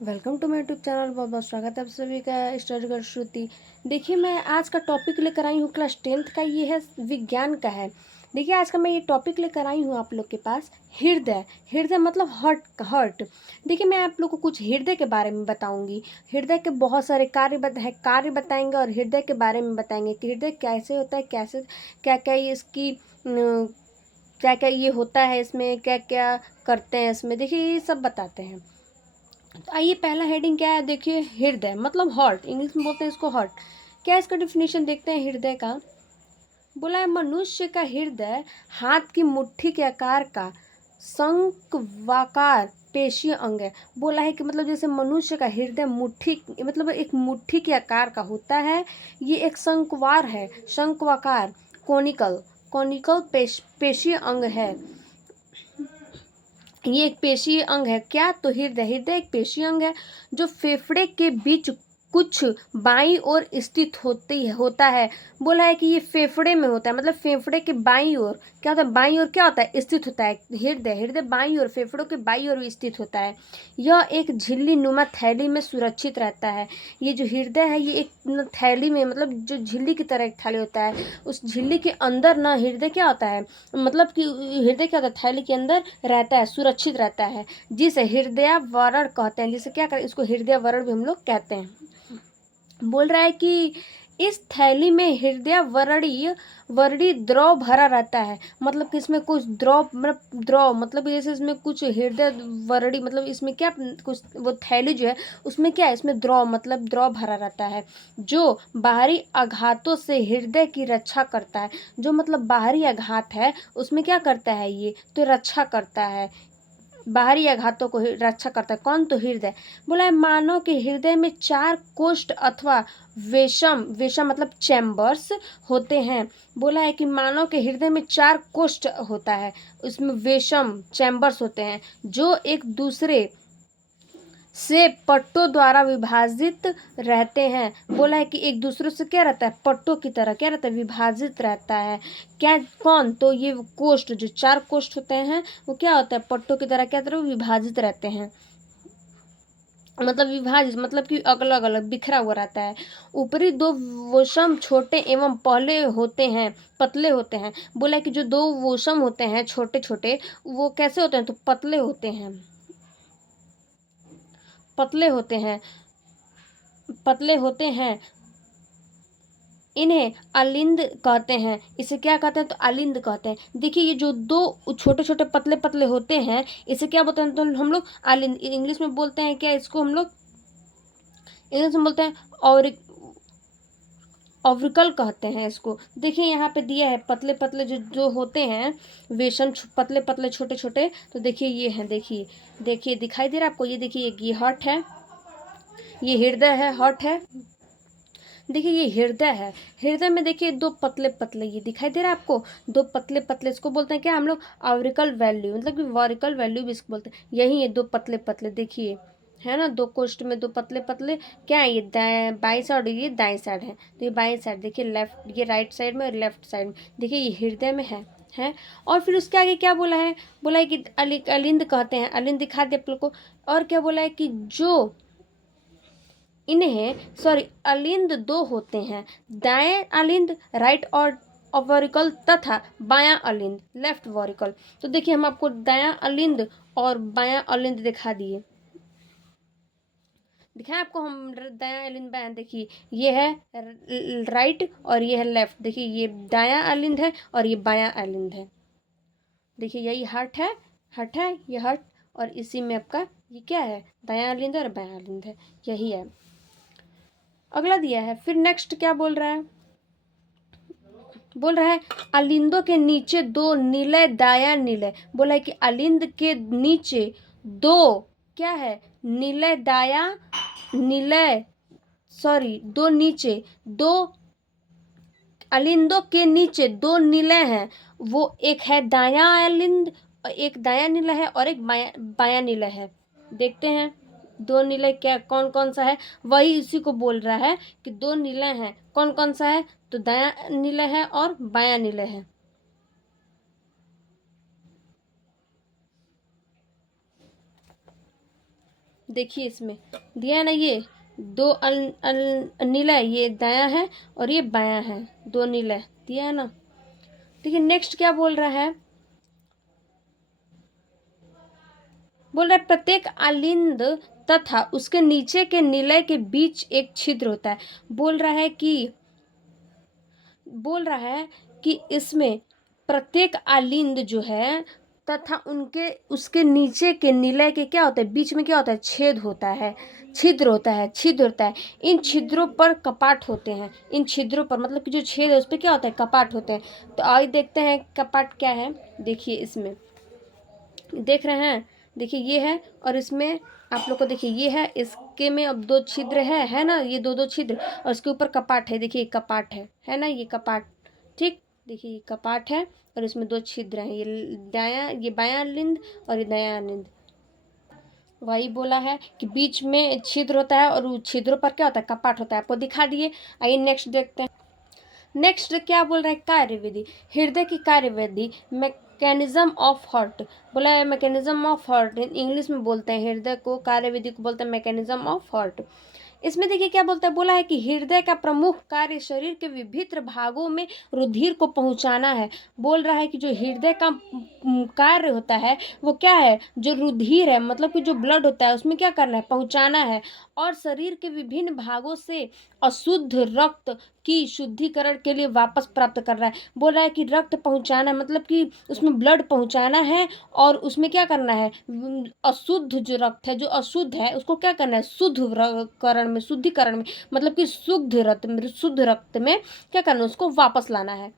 Welcome to my YouTube channel. बहुत बहुत स्वागत है आप सभी का स्टडी गर्ल श्रुति। देखिए, मैं आज का टॉपिक लेकर आई हूँ क्लास 10th का। ये है विज्ञान का है। देखिए, आज का मैं ये टॉपिक लेकर आई हूँ आप लोग के पास हृदय। हृदय मतलब हार्ट। देखिए, मैं आप लोग को कुछ हृदय के बारे में बताऊंगी। हृदय के बहुत सारे कार्य बताएंगे और हृदय के बारे में बताएंगे कि हृदय कैसे होता है, कैसे क्या क्या ये इसकी क्या क्या ये होता है, इसमें क्या क्या करते हैं इसमें। देखिए, ये सब बताते हैं। तो आइए, पहला हेडिंग क्या है। देखिए, हृदय मतलब हार्ट, इंग्लिश में बोलते हैं इसको हार्ट। क्या इसका डिफिनेशन देखते हैं हृदय का। बोला है मनुष्य का हृदय हाथ की मुट्ठी के आकार का शंक्वाकार पेशीय अंग है। बोला है कि मतलब जैसे मनुष्य का हृदय मुट्ठी मतलब एक मुट्ठी के आकार का होता है। ये एक शंक्वार है, शंक्वाकार कोनिकल कोनिकल पेशीय अंग है। ये एक पेशीय अंग है। क्या? तो हृदय एक पेशीय अंग है जो फेफड़े के बीच कुछ बाईं ओर स्थित होता है। बोला है कि ये फेफड़े में होता है, मतलब फेफड़े के बाईं ओर क्या होता है, बाईं ओर क्या होता है, स्थित होता है। हृदय बाईं ओर, फेफड़ों के बाईं ओर स्थित होता है। यह एक झिल्ली नुमा थैली में सुरक्षित रहता है। ये जो हृदय है ये एक थैली में, मतलब जो झिल्ली की तरह एक थैली होता है, उस झिल्ली के अंदर ना हृदय क्या होता है, मतलब कि हृदय क्या होता है, थैली के अंदर रहता है, सुरक्षित रहता है, जिसे हृदयावरण कहते हैं। जिसे क्या कहते हैं, इसको हृदयावरण भी हम लोग कहते हैं। बोल रहा है कि इस थैली में वर्णी द्रव भरा रहता है। मतलब कि इसमें कुछ द्रव मतलब जैसे इसमें कुछ हृदय वर्णी, मतलब इसमें क्या कुछ वो थैली जो है उसमें क्या है, इसमें द्रव मतलब द्रव भरा रहता है जो बाहरी आघातों से हृदय की रक्षा करता है। जो मतलब बाहरी आघात है उसमें क्या करता है, ये तो रक्षा करता है, बाहरी आघातों को रक्षा करता है। कौन? तो हृदय। बोला है मानव के हृदय में 4 कोष्ठ अथवा वेशम वेशम मतलब चैम्बर्स होते हैं। बोला है कि मानव के हृदय में 4 कोष्ठ होता है, उसमें वेशम चैम्बर्स होते हैं जो एक दूसरे से पट्टों द्वारा विभाजित रहते हैं। बोला है कि एक दूसरे से क्या रहता है, पट्टों की तरह क्या रहता है, विभाजित रहता है। क्या? कौन? तो ये कोष्ठ, जो 4 कोष्ठ होते हैं वो क्या होता है, पट्टों की तरह क्या तरह विभाजित रहते हैं। मतलब विभाजित मतलब कि अलग अलग बिखरा हुआ रहता है। ऊपरी 2 वोशम छोटे एवं पतले होते हैं। बोला है कि जो 2 वोशम होते हैं छोटे छोटे, वो कैसे होते हैं, तो पतले होते हैं, पतले होते हैं, पतले होते हैं। इन्हें अलिंद कहते हैं। इसे क्या कहते हैं, तो अलिंद कहते हैं। देखिए, ये जो 2 छोटे छोटे पतले पतले होते हैं इसे क्या बोलते हैं, तो हम लोग अलिंद, इंग्लिश में बोलते हैं क्या, इसको हम लोग इंग्लिश में बोलते हैं और ऑवरिकल कहते हैं इसको। देखिए, यहाँ पे दिया है पतले पतले जो जो होते हैं वेशम, पतले पतले छोटे छोटे। तो देखिए ये हैं, देखिए देखिए दिखाई दे रहा है आपको, ये देखिए ये हार्ट है, ये हृदय है, हार्ट है। देखिए ये हृदय है। हृदय में देखिए 2 पतले पतले ये दिखाई दे रहा है आपको, 2 पतले पतले। इसको बोलते हैं क्या हम लोग, ऑवरिकल वैल्यू, मतलब कि वॉरिकल वैल्यू भी इसको बोलते हैं। यही है 2 पतले पतले, देखिए है ना, 2 कोष्ठ में 2 पतले पतले। क्या है ये, बाई साइड, ये दाएं साइड है। तो ये बाएं साइड देखिए, लेफ्ट ये राइट साइड में और लेफ्ट साइड में। देखिए ये हृदय में है। और फिर उसके आगे क्या बोला है, बोला है कि अलिंद कहते हैं, अलिंद दिखा दे आप लोग को। और क्या बोला है कि जो इन्हें अलिंद 2 होते हैं, दाएं अलिंद राइट और वॉरिकल तथा बायां अलिंद लेफ्ट वॉरिकल। तो देखिए हम आपको दायां अलिंद और बायां अलिंद दिखा दिए, दिखाएं आपको हम दायां अलिंद बायां। देखिए ये है राइट और ये है लेफ्ट। देखिए ये दायां अलिंद है और ये बायां अलिंद है। देखिए यही हर्ट है ये हर्ट, और इसी में आपका ये क्या है, दायां अलिंद और बायां अलिंद है, यही है। अगला दिया है, फिर नेक्स्ट क्या बोल रहा है, बोल रहा है अलिंदों के नीचे 2 निलय दाया निलय। बोला है कि अलिंद के नीचे 2 क्या है, निलय दाया निलय, 2 नीचे 2 अलिंदों के नीचे 2 निलय हैं। वो एक है दाया अलिंद, एक दाया निलय है और एक बाया निलय है। देखते हैं 2 निलय क्या कौन कौन सा है, वही इसी को बोल रहा है कि 2 निलय हैं, कौन कौन सा है, तो दाया निलय है और बाया निलय है। देखिए इसमें दिया है ना, ये दो नीला, ये दाया है और ये बायां है, दो नीला दिया है ना। ठीक है, नेक्स्ट क्या बोल रहा है, बोल रहा है प्रत्येक आलिंद तथा उसके नीचे के निलय के बीच एक छिद्र होता है। बोल रहा है कि इसमें प्रत्येक आलिंद जो है तथा उनके उसके नीचे के निलय के क्या होता है, बीच में क्या होता है, छेद होता है, छिद्र होता है। इन छिद्रों पर कपाट होते हैं, इन छिद्रों पर मतलब कि जो छेद है उस पर क्या होता है, कपाट होते हैं। तो आइए देखते हैं कपाट क्या है। देखिए इसमें देख रहे हैं, देखिए ये है और इसमें आप लोग को देखिए ये है, इसके में अब दो छिद्र है ना, ये दो दो छिद्र और इसके ऊपर कपाट है। देखिए कपाट है ना, ये कपाट, ठीक, देखिए ये कपाट है और इसमें दो छिद्र हैं, ये बायां लिंद और ये दायां लिंद। वही बोला है कि बीच में छिद्र होता है और उस छिद्रों पर क्या होता है, कपाट होता है, आपको दिखा दिए। आइए नेक्स्ट देखते हैं। नेक्स्ट क्या बोल रहा है, कार्यविधि, हृदय की कार्यविधि, मैकेनिज्म ऑफ हार्ट। बोला है मैकेनिज्म ऑफ हार्ट, इंग्लिश में बोलते हैं हृदय को, कार्यविधि को बोलते हैं मैकेनिज्म ऑफ हार्ट। इसमें देखिए क्या बोलता है, बोला है कि हृदय का प्रमुख कार्य शरीर के विभिन्न भागों में रुधिर को पहुंचाना है। बोल रहा है कि जो हृदय का कार्य होता है वो क्या है, जो रुधिर है मतलब कि जो ब्लड होता है उसमें क्या करना है, पहुंचाना है, और शरीर के विभिन्न भागों से अशुद्ध रक्त की शुद्धिकरण के लिए वापस प्राप्त कर रहा है। बोल रहा है कि रक्त पहुंचाना मतलब कि उसमें ब्लड पहुंचाना है और उसमें क्या करना है, अशुद्ध जो रक्त है, जो अशुद्ध है उसको क्या करना है, शुद्धिकरण में मतलब कि शुद्ध रक्त में क्या करना है, उसको वापस लाना है।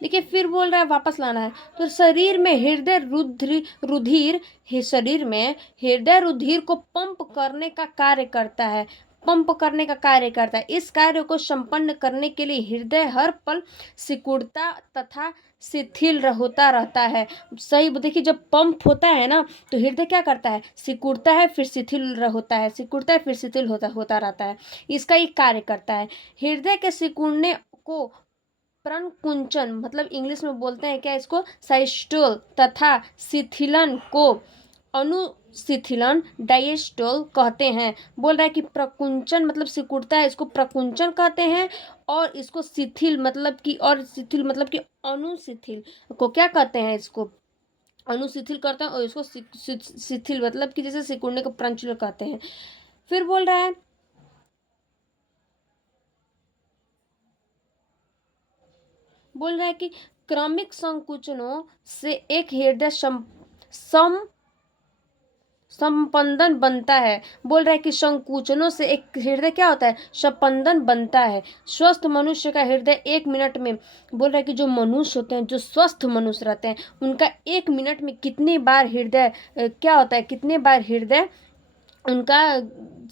देखिए फिर बोल रहा है वापस लाना है। तो शरीर में हृदय रुधिर को पंप करने का कार्य करता है, इस कार्य को संपन्न करने के लिए हृदय हर पल सिकुड़ता तथा शिथिल होता रहता है। सही देखिए, जब पंप होता है ना तो हृदय क्या करता है, सिकुड़ता है फिर शिथिल होता है, सिकुड़ता है फिर शिथिल होता रहता है, इसका एक कार्य करता है। हृदय के सिकुड़ने को प्रणकुंचन मतलब इंग्लिश में बोलते हैं क्या, इसको साइस्टोल, तथा शिथिलन को अनुशिथिलन डायस्टोल कहते हैं। बोल रहा है कि प्रकुंचन मतलब सिकुड़ता है, इसको प्रकुंचन कहते हैं, और इसको शिथिल मतलब कि अनुशिथिल को क्या कहते हैं, इसको अनुशिथिल करते हैं, और इसको शिथिल मतलब कि जैसे सिकुड़ने को प्रकुंचन कहते हैं। फिर बोल रहा है कि क्रमिक संकुचनों से एक हृदय संपंदन बनता है। बोल रहा है कि संकुचनों से एक हृदय क्या होता है, संपंदन बनता है। स्वस्थ मनुष्य का हृदय 1 मिनट में, बोल रहा है कि जो मनुष्य होते हैं, जो स्वस्थ मनुष्य रहते हैं, उनका 1 मिनट में कितने बार हृदय क्या होता है, कितने बार हृदय उनका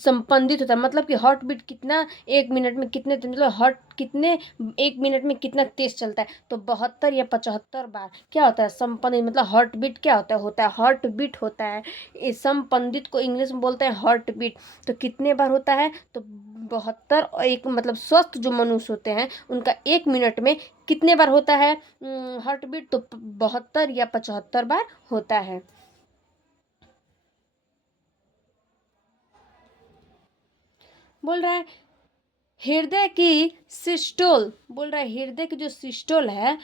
संपंदित होता है, मतलब कि हार्ट बीट कितना 1 मिनट में कितने, मतलब हार्ट कितने 1 मिनट में कितना तेज चलता है, तो 72 या 75 बार क्या होता है, संपंदित मतलब हार्ट बीट क्या होता है हार्ट बीट होता है। इस संपंदित को इंग्लिश में बोलते हैं हार्ट बीट। तो कितने बार होता है, तो 72, और एक मतलब स्वस्थ जो मनुष्य होते हैं उनका 1 मिनट में कितने बार होता है हार्ट बीट, तो 72 या 75 बार होता है। बोल रहा है हृदय की सिस्टोल, बोल रहा है हृदय की जो सिस्टोल है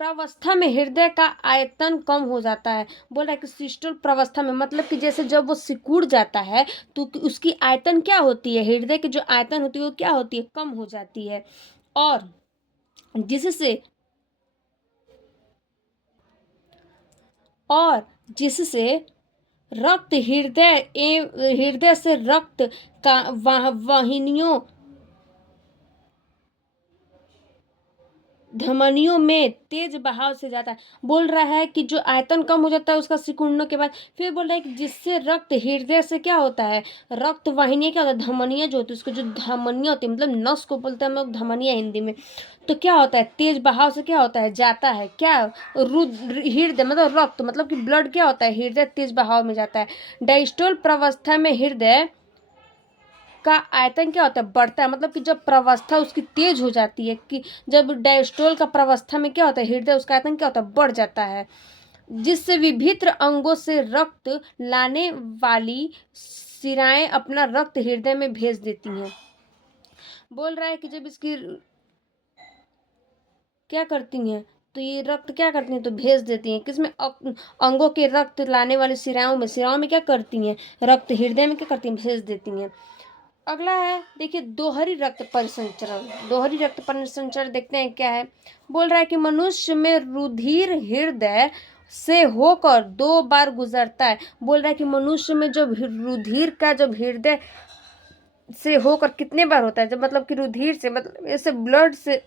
प्रावस्था में हृदय का आयतन कम हो जाता है। बोल रहा है कि सिस्टोल प्रावस्था में मतलब कि जैसे जब वो सिकुड़ जाता है तो उसकी आयतन क्या होती है, हृदय की जो आयतन होती है वो क्या होती है, कम हो जाती है, और जिससे रक्त हृदय से रक्त का वाहिनियों धमनियों में तेज बहाव से जाता है। बोल रहा है कि जो आयतन कम हो जाता है उसका सिकुड़ने के बाद, फिर बोल रहा है कि जिससे रक्त हृदय से क्या होता है, रक्त वाहिनियाँ क्या होता है, धमनियाँ जो होती है, उसको जो धमनियाँ होती है मतलब नस को बोलते हैं हम लोग धमनियाँ हिंदी में, तो क्या होता है तेज बहाव से क्या होता है, जाता है क्या, हृदय मतलब रक्त मतलब कि ब्लड क्या होता है, हृदय तेज बहाव में जाता है। डायस्टोल प्रावस्था में हृदय का आयतन क्या होता है, बढ़ता है, मतलब कि जब प्रावस्था उसकी तेज हो जाती है, कि जब डायस्टोल का प्रावस्था में क्या होता है हृदय उसका आयतन क्या होता है, बढ़ जाता है। जिससे विभिन्न अंगों से रक्त लाने वाली शिराएं अपना रक्त हृदय में भेज देती हैं। बोल रहा है कि जब इसकी क्या करती हैं, तो ये रक्त क्या करती हैं, तो भेज देती हैं किसमें, अंगों के रक्त लाने वाली शिराओं में क्या करती हैं, रक्त हृदय में क्या करती हैं, भेज देती हैं। अगला है देखिए दोहरी रक्त परिसंचरण। दोहरी रक्त परिसंचरण देखते हैं क्या है। बोल रहा है कि मनुष्य में रुधिर हृदय से होकर 2 बार गुजरता है। बोल रहा है कि मनुष्य में जब रुधिर का जब हृदय से होकर कितने बार होता है, जब मतलब कि रुधिर से मतलब ऐसे ब्लड से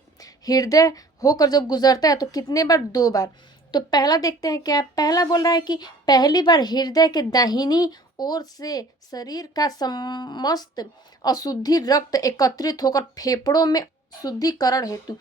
हृदय होकर जब गुजरता है तो कितने बार, 2 बार। तो पहला देखते हैं क्या है। पहला बोल रहा है कि पहली बार हृदय के दाहिनी ओर से शरीर का समस्त अशुद्धि रक्त एकत्रित होकर फेफड़ों में शुद्धिकरण हेतु।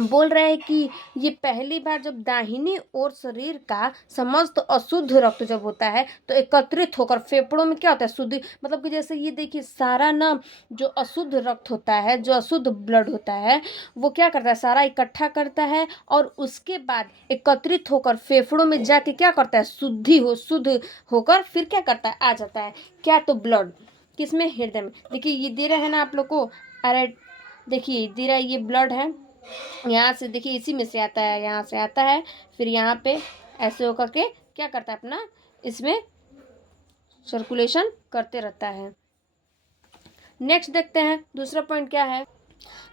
बोल रहे हैं कि ये पहली बार जब दाहिनी ओर शरीर का समस्त अशुद्ध रक्त जब होता है तो एकत्रित होकर फेफड़ों में क्या होता है, शुद्धि, मतलब कि जैसे ये देखिए सारा ना जो अशुद्ध रक्त होता है, जो अशुद्ध ब्लड होता है, वो क्या करता है, सारा इकट्ठा करता है और उसके बाद एकत्रित होकर फेफड़ों में जाके क्या करता है, शुद्ध होकर फिर क्या करता है, आ जाता है क्या, तो ब्लड किसमें, हृदय में। देखिए ये दे रहा है ना आप लोग को, अरे देखिए दे रहा है, ये ब्लड है, यहाँ से देखिए इसी में से आता है, यहाँ से आता है, फिर यहाँ पे ऐसे होकर के क्या करता है, अपना इसमें सर्कुलेशन करते रहता है। नेक्स्ट देखते हैं दूसरा पॉइंट क्या है।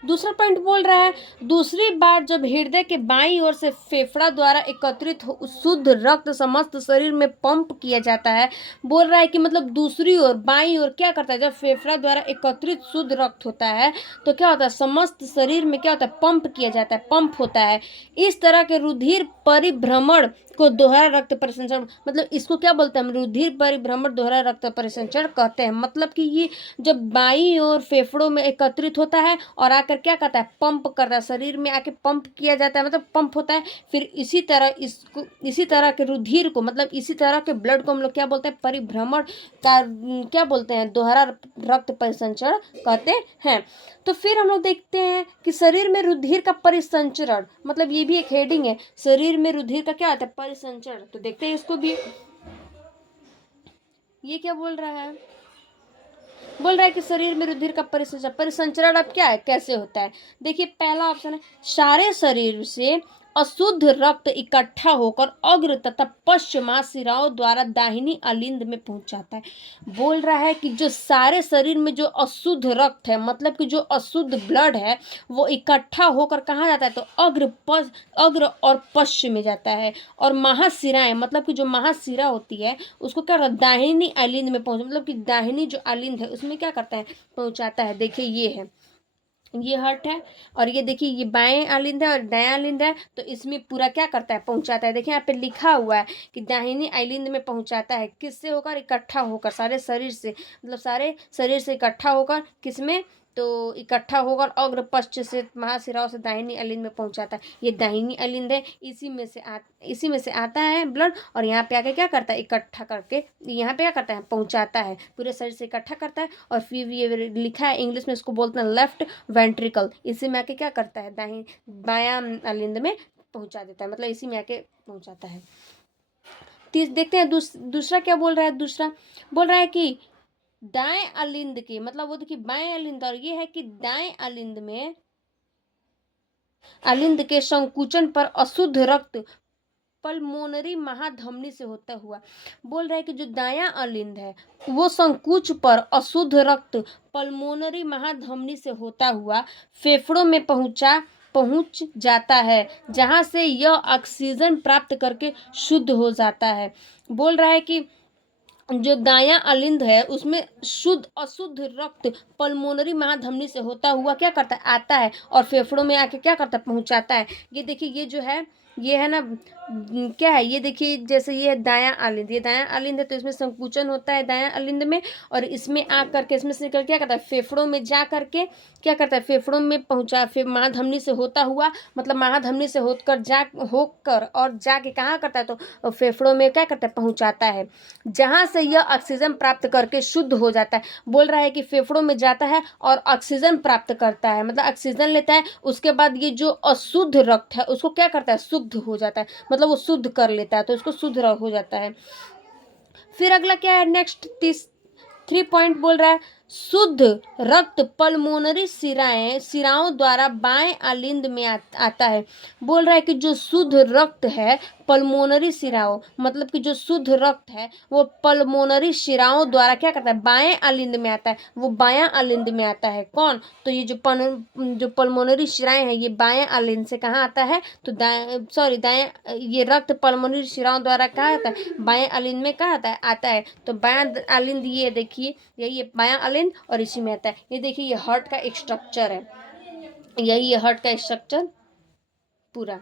दूसरा पॉइंट बोल रहा है दूसरी बार जब हृदय के बाईं ओर से फेफड़ा द्वारा एकत्रित शुद्ध रक्त समस्त शरीर में पंप किया जाता है। बोल रहा है कि मतलब दूसरी ओर बाईं ओर क्या करता है, जब फेफड़ा द्वारा एकत्रित शुद्ध रक्त होता है तो क्या होता है, समस्त शरीर में क्या होता है, पंप किया जाता है, पंप होता है। इस तरह के रुधिर परिभ्रमण को दोहरा रक्त परिसंचरण, मतलब इसको क्या बोलते हैं हम, रुधिर परिभ्रमण दोहरा रक्त परिसंचरण कहते हैं। मतलब कि ये जब बाईं ओर फेफड़ों में एकत्रित होता है और आकर क्या करता है, पंप करता है, शरीर में आके पंप किया जाता है, मतलब पंप होता है। फिर इसी तरह के रुधिर को, मतलब इसी तरह के ब्लड को हम लोग क्या बोलते हैं, परिभ्रमण का क्या बोलते हैं, दोहरा रक्त परिसंचरण कहते हैं। तो फिर हम लोग देखते हैं कि शरीर में रुधिर का परिसंचरण, मतलब ये भी एक हेडिंग है, शरीर में रुधिर का क्या होता है, परिसंचरण। तो देखते हैं इसको भी, ये क्या बोल रहा है, बोल रहा है कि शरीर में रुधिर का परिसंचरण अब क्या है, कैसे होता है। देखिए पहला ऑप्शन है सारे शरीर से अशुद्ध रक्त इकट्ठा होकर अग्र तथा पश्चिम शिराओं द्वारा दाहिनी अलिंद में पहुंच जाता है। बोल रहा है कि जो सारे शरीर में जो अशुद्ध रक्त है, मतलब कि जो अशुद्ध ब्लड है, वो इकट्ठा होकर कहाँ जाता है, तो अग्र और पश्चिम में जाता है। और महाशिराएं, मतलब कि जो महाशिरा होती है उसको क्या करता है, दाहिनी अलिंद में पहुंच, मतलब कि दाहिनी जो अलिंद है उसमें क्या करता है, पहुंचाता है। देखिए ये है, ये हर्ट है, और ये देखिए ये बाएं अलिंद है और दायां अलिंद है, तो इसमें पूरा क्या करता है, पहुंचाता है। देखिए यहाँ पे लिखा हुआ है कि दाहिनी अलिंद में पहुंचाता है, किससे होकर, इकट्ठा होकर, सारे शरीर से, मतलब सारे शरीर से इकट्ठा होकर, किसमें, तो इकट्ठा होकर अग्र पश्च से महाशिराओं से दाहिनी अलिंद में पहुंचाता है। ये दाहिनी अलिंद है, इसी में से आता है ब्लड, और यहाँ पे आके क्या करता है, इकट्ठा करके यहाँ पे क्या करता है, पहुंचाता है, पूरे शरीर से इकट्ठा करता है। और फिर ये लिखा है इंग्लिश में, इसको बोलते हैं लेफ्ट वेंट्रिकल, इसी में आके क्या करता है, बायां अलिंद में पहुंचा देता है, मतलब इसी में आके पहुंचाता है। देखते हैं दूसरा क्या बोल रहा है। दूसरा बोल रहा है कि दाएं अलिंद के, मतलब वो देखिए बाएं अलिंद, और ये है कि दाएं अलिंद के संकुचन पर अशुद्ध रक्त पल्मोनरी महाधमनी से होता हुआ। बोल रहा है कि जो दायां अलिंद है वो संकुच पर अशुद्ध रक्त पल्मोनरी महाधमनी से होता हुआ फेफड़ों में पहुंच जाता है, जहां से यह ऑक्सीजन प्राप्त करके शुद्ध हो जाता है। बोल रहा है कि जो दायां अलिंद है उसमें अशुद्ध रक्त पल्मोनरी महाधमनी से होता हुआ क्या करता है, आता है और फेफड़ों में आके क्या करता है, पहुंचाता है। ये देखिए ये जो है, ये है ना, क्या है, ये देखिए जैसे ये है दायां अलिंद, ये दायां अलिंद है तो इसमें संकुचन होता है दायां अलिंद में, और इसमें आ करके इसमें से निकल क्या करता है, फेफड़ों में जा करके क्या करता है, फेफड़ों में पहुंचा, फिर महाधमनी से होता हुआ, मतलब महाधमनी से होकर और जाके कहाँ करता है, तो फेफड़ों में क्या करता है, पहुंचाता है, जहां से यह ऑक्सीजन प्राप्त करके शुद्ध हो जाता है। बोल रहा है कि फेफड़ों में जाता है और ऑक्सीजन प्राप्त करता है, मतलब ऑक्सीजन लेता है, उसके बाद ये जो अशुद्ध रक्त है उसको क्या करता है, शुद्ध शुद्ध हो जाता है, मतलब वो शुद्ध कर लेता है, तो इसको शुद्ध हो जाता है। फिर अगला क्या है, नेक्स्ट 3 पॉइंट बोल रहा है, शुद्ध रक्त पल्मोनरी सिराओं द्वारा बाएं अलिंद में आता है। बोल रहा है कि जो शुद्ध रक्त है पल्मोनरी शिराओं, मतलब कि जो शुद्ध रक्त है वो पल्मोनरी शिराओं द्वारा क्या करता है, बाएं अलिंद में आता है, वो बायां अलिंद में आता है। कौन, तो ये जो पल्मोनरी शिराएं हैं ये बाएं अलिंद से कहाँ आता है, तो दाएं, ये रक्त पल्मोनरी शिराओं द्वारा कहाँ आता है, बाएं अलिंद में कहाँ आता है। तो बायां अलिंद ये देखिए, यही है बायां अलिंद और इसी में आता है। ये देखिए ये हार्ट का एक स्ट्रक्चर है, यही है हार्ट का स्ट्रक्चर पूरा।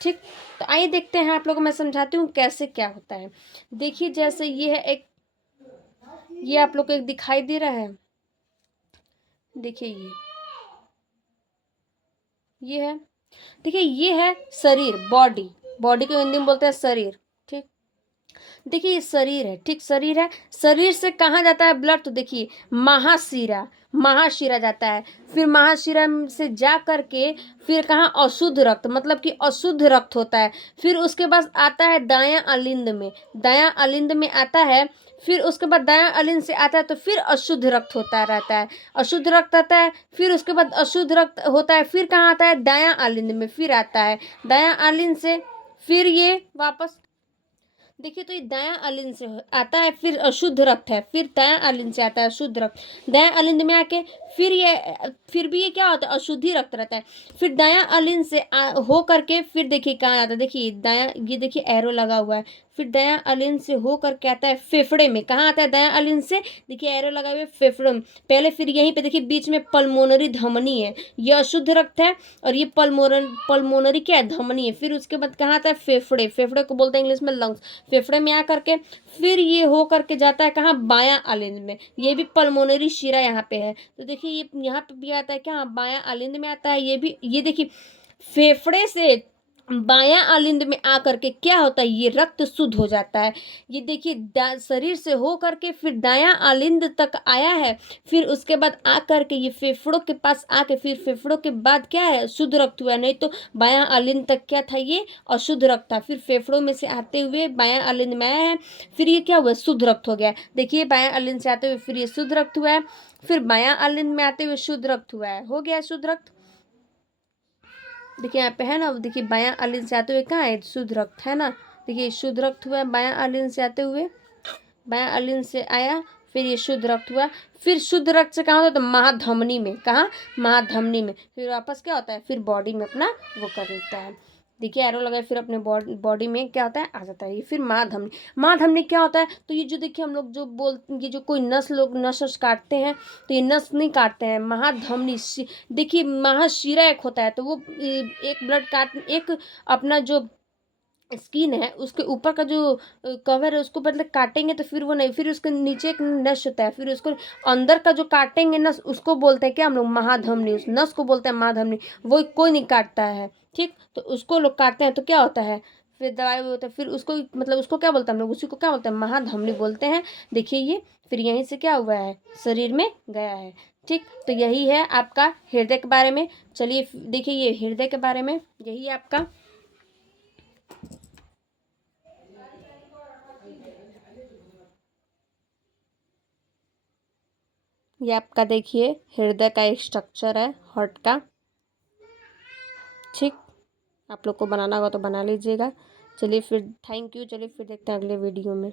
ठीक, तो आइए देखते हैं, आप लोगों को मैं समझाती हूँ कैसे क्या होता है। देखिए जैसे ये है एक, ये आप लोग को एक दिखाई दे रहा है, देखिए ये है, देखिए ये है शरीर, बॉडी, बॉडी को हिंदी में बोलते हैं शरीर। ठीक, देखिए ये शरीर है, ठीक शरीर है, शरीर से कहाँ जाता है ब्लड, तो देखिए महाशिरा, महाशिरा जाता है, फिर महाशिरा से जा करके फिर कहाँ, अशुद्ध रक्त, मतलब कि अशुद्ध रक्त होता है, फिर उसके बाद आता है दायां अलिंद में, दायां अलिंद में आता है, फिर उसके बाद दायां अलिंद से आता है तो फिर अशुद्ध रक्त होता रहता है, अशुद्ध रक्त आता है, फिर उसके बाद अशुद्ध रक्त होता है, फिर कहाँ आता है, दायां अलिंद में फिर आता है, दायां अलिंद से फिर ये वापस, देखिए तो ये दायां अलिंद से आता है, फिर अशुद्ध रक्त है, फिर दायां अलिंद से आता है शुद्ध रक्त, दायां अलिंद में आके फिर भी ये क्या होता है, अशुद्धि रक्त रहता है, फिर दायां अलिंद से हो करके फिर देखिए कहाँ आता है, देखिए दायां, ये देखिए एरो लगा हुआ है, फिर दायां अलिंद से हो करके आता है फेफड़े में, कहाँ आता है दायां अलिंद से, देखिए एरो लगा हुआ है फेफड़े में पहले, फिर यहीं पे देखिए बीच में पल्मोनरी धमनी है, ये अशुद्ध रक्त है, और ये पल्मोनरी क्या है, धमनी है, फिर उसके बाद कहाँ आता है फेफड़े, फेफड़े को बोलते हैं इंग्लिश में लंग्स, फेफड़े में आ करके फिर ये हो करके जाता है कहाँ, बायां अलिंद में, ये भी पल्मोनरी शिरा यहाँ पे है, तो देखिए ये यहाँ पे भी आता है क्या, बायां अलिंद में आता है, ये भी, ये देखिए फेफड़े से बायां अलिंद में आकर के क्या होता है, ये रक्त शुद्ध हो जाता है, ये देखिए शरीर से हो करके फिर दायां अलिंद तक आया है, फिर उसके बाद आकर के ये फेफड़ों के पास आके फिर फेफड़ों के बाद क्या है, शुद्ध रक्त हुआ, नहीं तो बायां अलिंद तक क्या था, ये अशुद्ध रक्त था, फिर फेफड़ों में से आते हुए बायां अलिंद में आया है, फिर ये क्या हुआ, शुद्ध रक्त हो गया, देखिए बायां अलिंद से आते हुए फिर ये शुद्ध रक्त हुआ है, फिर बायां अलिंद में आते हुए शुद्ध रक्त हुआ है, हो गया शुद्ध रक्त। देखिए यहाँ पे है ना, देखिए बायां अलिंद से आते हुए कहाँ है, शुद्ध रक्त है ना, देखिए शुद्ध रक्त हुआ बायां अलिंद से आते हुए, बायां अलिंद से आया, फिर ये शुद्ध रक्त हुआ, फिर शुद्ध रक्त से कहाँ होता है, तो महाधमनी में, कहाँ, महाधमनी में, फिर वापस क्या होता है, फिर बॉडी में अपना वो कर लेता है, देखिए एरो लगाए, फिर अपने बॉडी में क्या होता है, आ जाता है, ये फिर महाधमनी, महाधमनी क्या होता है, तो ये जो देखिए हम लोग जो ये जो कोई लोग नस काटते हैं, तो ये नस नहीं काटते हैं, महाधमनी, देखिए महाशिरा एक होता है, तो वो एक ब्लड काट, एक अपना जो स्किन है उसके ऊपर का जो कवर है उसको मतलब काटेंगे तो फिर वो नहीं, फिर उसके नीचे एक नस होता है, फिर उसको अंदर का जो काटेंगे नस उसको बोलते हैं क्या हम लोग, महाधमनी, उस नस को बोलते हैं महाधमनी, वो कोई नहीं काटता है। ठीक, तो उसको लोग काटते हैं तो क्या होता है, फिर दवाई होता है, फिर उसको मतलब उसको क्या बोलते हैं हम लोग, उसी को क्या बोलते हैं, महाधमनी बोलते हैं। देखिए ये फिर यहीं से क्या हुआ है, शरीर में गया है। ठीक, तो यही है आपका हृदय के बारे में। चलिए देखिए ये हृदय के बारे में, यही है आपका, ये आपका देखिए हृदय का एक स्ट्रक्चर है हार्ट का। ठीक, आप लोग को बनाना होगा तो बना लीजिएगा। चलिए फिर थैंक यू, चलिए फिर देखते हैं अगले वीडियो में।